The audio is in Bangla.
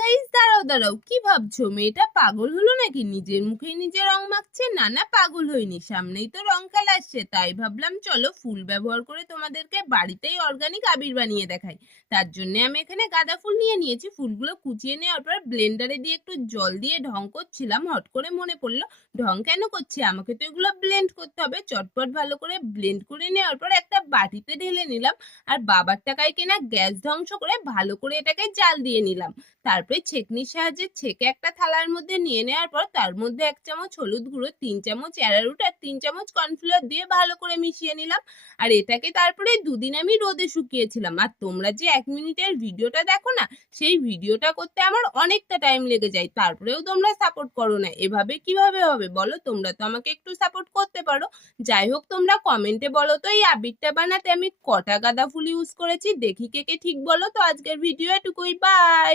গাইস, দাঁড়াও দাঁড়াও, কি ভাবছো? মেয়েটা পাগল হলো নাকি? নিজের মুখেই নিজে রং মাখছে। না না, পাগল হয়নি, সামনেই তো রং খেলা আসছে, তাই ভাবলাম চলো ফুল ব্যবহার করে তোমাদেরকে বাড়িতেই অর্গানিক আবির বানিয়ে দেখাই। তার জন্য আমি এখানে গাঁদা ফুল নিয়ে নিয়েছি। ফুলগুলো কুচিয়ে নেওয়ার পর ব্লেন্ডারে দিয়ে একটু জল দিয়ে ঢং করছিলাম। হট করে মনে পড়লো, ঢং কেন করছি, আমাকে তো এগুলো ব্লেন্ড করতে হবে। চটপট ভালো করে ব্লেন্ড করে নেওয়ার পর একটা বাটিতে ঢেলে নিলাম। আর বাবার টাকায় কেনা গ্যাস ধ্বংস করে ভালো করে এটাকে জাল দিয়ে নিলাম। তারপরে ছেঁকনির সাহায্যে ছেঁকে একটা থালার মধ্যে নিয়ে নেওয়ার পর তার মধ্যে 1 চামচ হলুদ গুঁড়ো, 3 চামচ অ্যারারুট আর 3 চামচ কর্নফ্লাওয়ার দিয়ে ভালো করে মিশিয়ে নিলাম। আর এটাকে তারপরে 2 দিন আমি রোদে শুকিয়েছিলাম। আর তোমরা যে 1 মিনিটের ভিডিওটা দেখো না, সেই ভিডিওটা করতে আমার অনেকটা টাইম লেগে যায়, তারপরেও তোমরা সাপোর্ট করো না। এভাবে কিভাবে হবে বলো? তোমরা তো আমাকে একটু সাপোর্ট করতে পারো। যাই হোক, তোমরা কমেন্টে বলো তো এই আবিরটা বানাতে আমি কটা গাঁদা ফুল ইউজ করেছি, দেখি কে কে ঠিক বলো। তো আজকের ভিডিও এটুকুই, বাই।